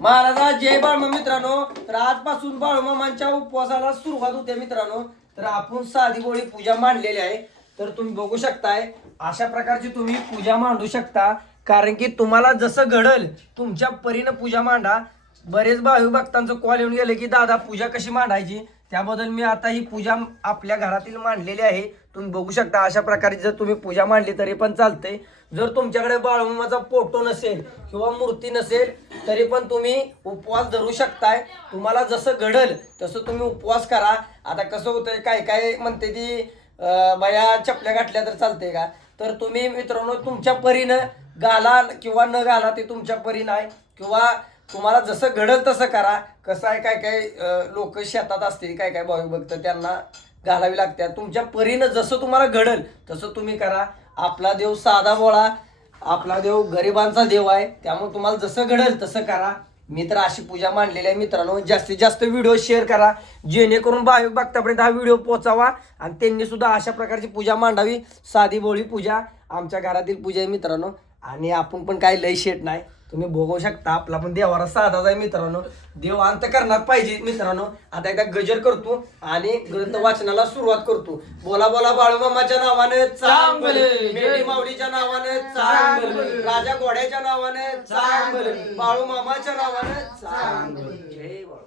महाराजा जय बाळमा मित्रांनो. तर आजपासून बाळूमामांच्या उपवासाला सुरुवात होते मित्रांनो. तर आपण साधी बोळी पूजा मांडलेली आहे. तर तुम्ही बघू शकताय अशा प्रकारची तुम्ही पूजा मांडू शकता. कारण की तुम्हाला जसं घडल तुमच्या परीनं पूजा मांडा. बरेच भाविक भक्तांचं कॉल येऊन गेले की दादा पूजा कशी मांडायची, त्याबद्दल मी आता ही पूजा आपल्या घरातील मांडलेली आहे. तुम्ही बघू शकता अशा प्रकारे जर तुम्ही पूजा मांडली तरी पण चालते. जर तुमच्याकडे बाळूमामाचा फोटो नसेल किंवा मूर्ती नसेल तरी पण तुम्ही उपवास धरू शकताय. तुम्हाला जसं घडल तसं तुम्ही उपवास करा. आता कसं होतंय, काय काय म्हणते ती बाया चपल्या गाठल्या तर चालते का, तर तुम्ही मित्रांनो तुमच्या परीनं घाला किंवा न घाला ते तुमच्या परीनं आहे. किंवा तुम्हाला जसं घडल तसं करा. कसं आहे, काय काय लोक शेतात असतील, काय काय भाविक भक्त त्यांना घालावी लागते. तुमच्या परीनं जसं तुम्हाला घडल तसं तुम्ही करा. आपला देव साधा बोळा, आपला देव गरिबांचा देव आहे. त्यामुळे तुम्हाला जसं घडल तसं करा. मी तर अशी पूजा मांडलेली आहे मित्रांनो. जास्तीत जास्त व्हिडिओ शेअर करा जेणेकरून भाविक भक्तापर्यंत हा व्हिडिओ पोहोचावा आणि त्यांनी सुद्धा अशा प्रकारची पूजा मांडावी. साधी बोळी पूजा आमच्या घरातील पूजा आहे मित्रांनो. आणि आपण पण काही लय शेट नाही, तुम्ही बघू शकता आपला पण देवारा साधाच आहे मित्रांनो. देव अंत करणार पाहिजे मित्रांनो. आता एकदा गजर करतो आणि ग्रंथ वाचनाला सुरुवात करतो. बोला बोला बाळूमामाच्या नावाने चांगलं, मेढी माऊलीच्या नावाने चांगलं, राजा घोड्याच्या नावाने चांगलं, बाळूमामाच्या नावाने चांगलं. जय बाळू.